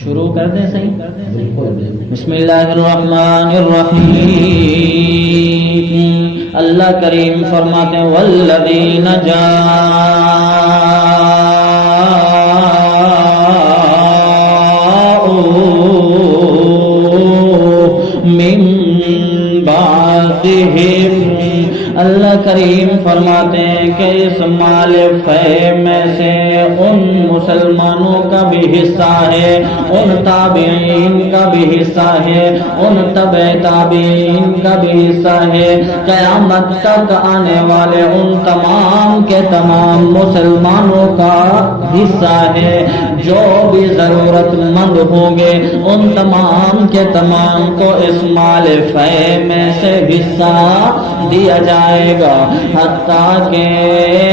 شروع کر دیں صحیح؟ بسم اللہ الرحمن الرحیم. اللہ کریم فرماتے ہیں والذین جاءوا من بعدہم. اللہ کریم فرماتے ہیں کہ اس مال فے میں سے ان مسلمانوں کا بھی حصہ ہے، ان تابعین کا بھی حصہ ہے، ان تبع تابعین کا بھی حصہ ہے. قیامت تک آنے والے ان تمام کے تمام مسلمانوں کا حصہ ہے. جو بھی ضرورت مند ہوں گے ان تمام کے تمام کو اس مال فے میں سے حصہ دیا جائے گا. حتیٰ کہ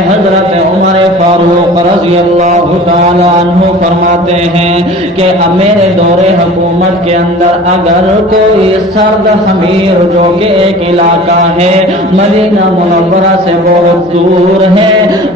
حضرت عمر فاروق رضی اللہ تعالی عنہ فرماتے ہیں کہ میرے دور حکومت کے اندر اگر کوئی سرد حمیر جو کہ ایک علاقہ ہے مدینہ منورہ سے بہت دور ہے،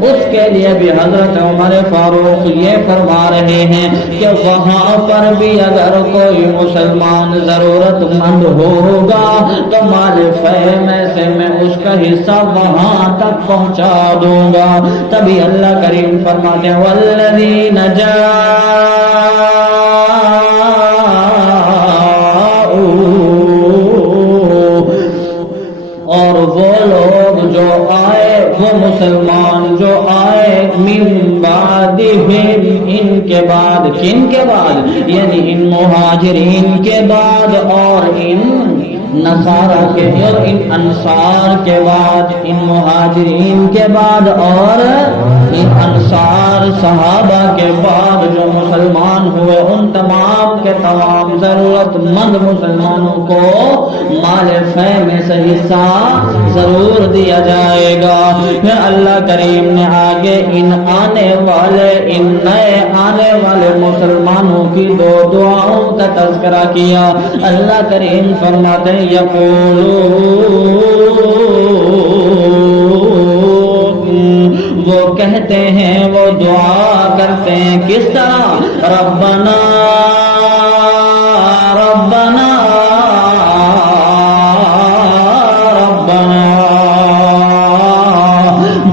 اس کے لیے بھی حضرت عمر فاروق یہ فرما رہے ہیں کہ وہاں پر بھی اگر کوئی مسلمان ضرورت مند ہوگا تو مال فے میں سے میں اس کا حصہ وہاں تک پہنچا دوں گا. تبھی اللہ کریم فرماتے ہیں والذین جاءوا، اور وہ لوگ جو آئے، وہ مسلمان جو آئے من بعدہم، ان کے بعد. کن کے بعد؟ یعنی ان مہاجرین کے بعد اور ان نصارہ کے اور ان انصار کے بعد. ان مہاجرین کے بعد اور ان انصار صحابہ کے بعد جو مسلمان ہوئے ان تمام کے تمام ضرورت مند مسلمانوں کو مال فے میں سے حصہ ضرور دیا جائے گا. پھر اللہ کریم نے آگے ان آنے والے، ان نئے آنے والے مسلمانوں کی دو دعاؤں کا تذکرہ کیا. اللہ کریم فرماتے ہیں وہ کہتے ہیں، وہ دعا کرتے ہیں کس طرح؟ ربنا ربنا ربنا،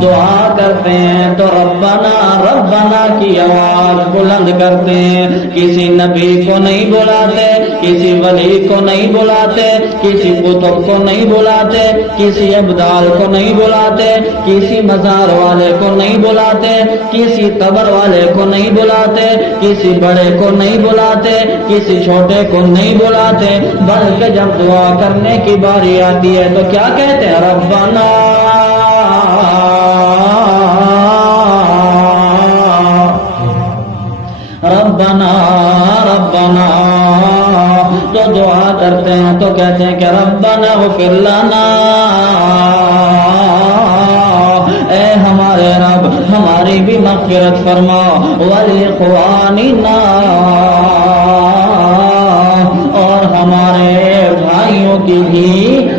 دعا کرتے ہیں تو ربنا ربنا کی آواز بلند کرتے ہیں. کسی نبی کو نہیں بلاتے، کسی ولی کو نہیں بلاتے، کسی بتوں کو نہیں بلاتے، کسی ابدال کو نہیں بلاتے، کسی مزار والے کو نہیں بلاتے، کسی قبر والے کو نہیں بلاتے، کسی بڑے کو نہیں بلاتے، کسی چھوٹے کو نہیں بلاتے، بلکہ جب دعا کرنے کی باری آتی ہے تو کیا کہتے ہیں؟ ربنا ربنا ربنا. تو دعا کرتے ہیں تو کہتے ہیں کہ ربنا اغفر لنا، اے ہمارے رب ہماری بھی مغفرت فرما، ولاخواننا، اور ہمارے بھائیوں کی بھی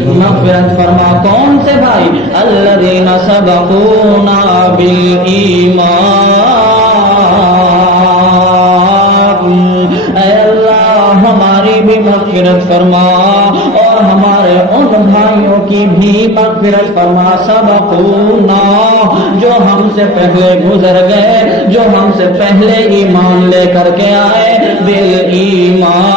مغفرت فرما. کون سے بھائی؟ الذین سبقونا بالایمان. اے اللہ ہماری بھی مغفرت فرما اور ہمارے ان بھائیوں کی بھی مغفرت فرما. سبقونا، جو ہم سے پہلے گزر گئے، جو ہم سے پہلے ایمان لے کر کے آئے، بالایمان،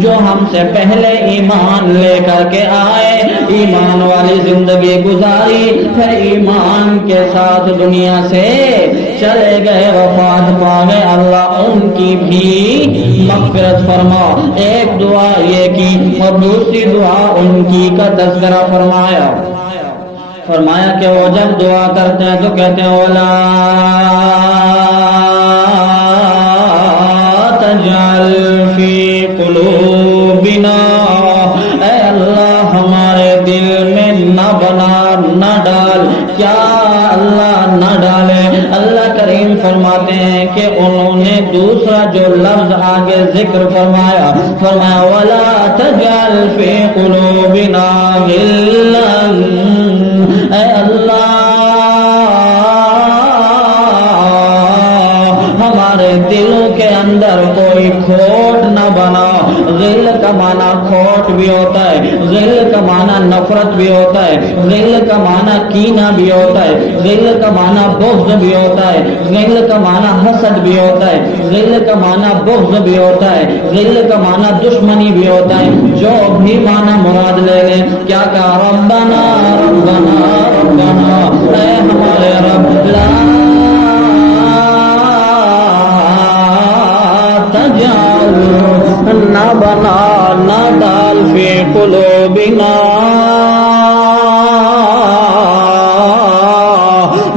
جو ہم سے پہلے ایمان لے کر کے آئے، ایمان والی زندگی گزاری، پھر ایمان کے ساتھ دنیا سے چلے گئے، وفات پا گئے. اللہ ان کی بھی مغفرت فرما. ایک دعا یہ کی اور دوسری دعا ان کی کا تذکرہ فرمایا کہ وہ جب دعا کرتے ہیں تو کہتے ہیں وَلَا تَجْعَلْ فِي قُلُوبِنَا، اے اللہ ہمارے دل میں نہ بنا، نہ ڈال. کیا اللہ نہ ڈالے؟ اللہ کریم فرماتے ہیں کہ انہوں نے دوسرا جو لفظ آگے ذکر فرمایا وَلَا تَجْعَلْ فِي قُلُوبِنَا غِلًّا، اے اللہ اندر کوئی کھوٹ نہ بناؤ. غل کا معنی کھوٹ بھی ہوتا ہے, غل کا معنی نفرت بھی ہوتا ہے, غل کا معنی کینہ بھی ہوتا ہے, غل کا معنی بغض بھی ہوتا ہے, غل کا معنی حسد بھی ہوتا ہے, غل کا معنی بغض بھی ہوتا ہے, غل کا معنی دشمنی بھی ہوتا ہے. جو بھی معنی مراد لے لیں, کیا کہا؟ ربنا ربنا ربنا, اے ہمارے رب, لا تجعل, نہ بنا نہ ڈال فی قلوبنا,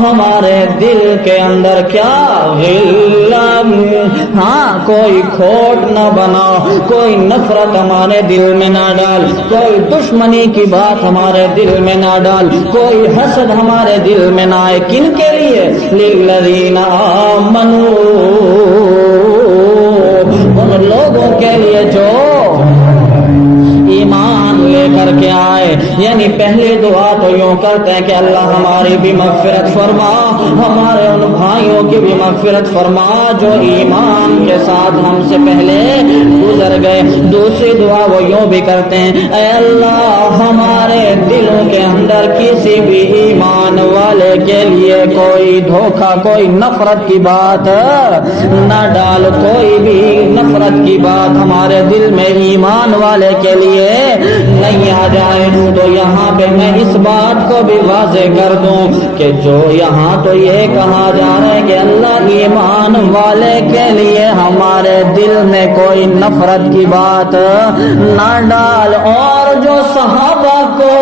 ہمارے دل کے اندر کیا؟ غلن, ہاں کوئی کھوٹ نہ بناؤ, کوئی نفرت ہمارے دل میں نہ ڈال, کوئی دشمنی کی بات ہمارے دل میں نہ ڈال, کوئی حسد ہمارے دل میں نہ آئے. کن کے لیے؟ للذین آمنوا, ان لوگوں کے لیے جو ایمان لے کر کے آئے. یعنی پہلی دعا تو یوں کرتے ہیں کہ اللہ ہماری بھی مغفرت فرما, ہمارے ان بھائیوں کی بھی مغفرت فرما جو ایمان کے ساتھ ہم سے پہلے گزر گئے. دوسری دعا وہ یوں بھی کرتے ہیں, اے اللہ ہمارے دلوں کے اندر کسی بھی ایمان والے کے لیے کوئی دھوکہ, کوئی نفرت کی بات نہ ڈال, کوئی بھی نفرت کی بات ہمارے دل میں ایمان والے کے لیے نہیں آ جائے. تو یہاں پہ میں اس بات کو بھی واضح کر دوں کہ جو یہاں تو یہ کہا جا رہا ہے کہ اللہ ایمان والے کے لیے ہمارے دل میں کوئی نفرت کی بات نہ ڈال, اور جو صحابہ کو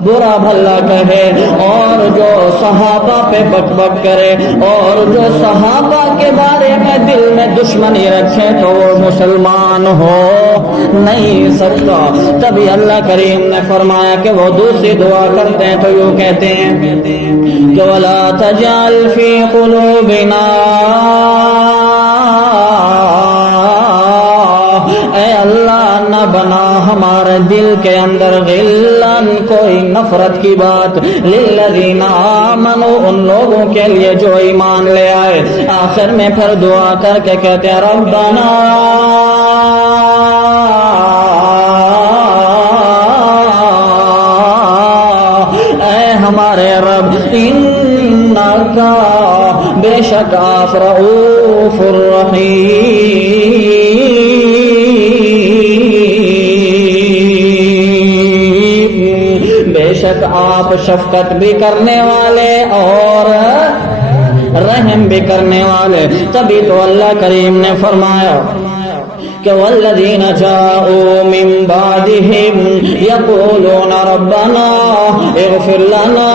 برا بھلا کہے, اور جو صحابہ پہ بک بک کرے, اور جو صحابہ کے بارے میں دل میں دشمنی رکھے, تو وہ مسلمان ہو نہیں سکتا. تبھی اللہ کریم نے فرمایا کہ وہ دوسری دعا کرتے ہیں تو یوں کہتے ہیں کہ وَلَا تَجْعَلْ فِي قُلُوبِنَا, اے اللہ نہ بنا ہمارے دل کے اندر غلن, کوئی نفرت کی بات, للذین آمنوا, ان لوگوں کے لیے جو ایمان لے آئے. آخر میں پھر دعا کر کے کہتے ہیں ربنا اے ہمارے رب, انکا, بے شک آپ رؤوف الرحیم, بے شک آپ شفقت بھی کرنے والے اور رحم بھی کرنے والے. تبھی تو اللہ کریم نے فرمایا کہ والذین جاءوا من بعدهم یقولون ربنا اغفر لنا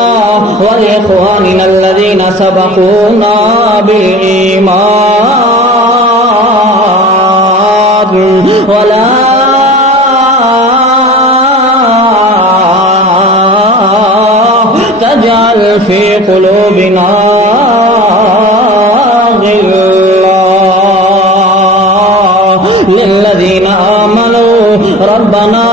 ولإخواننا الذین سبقونا بالایمان ولا تجعل فی قلوبنا للذین آمنوا ربنا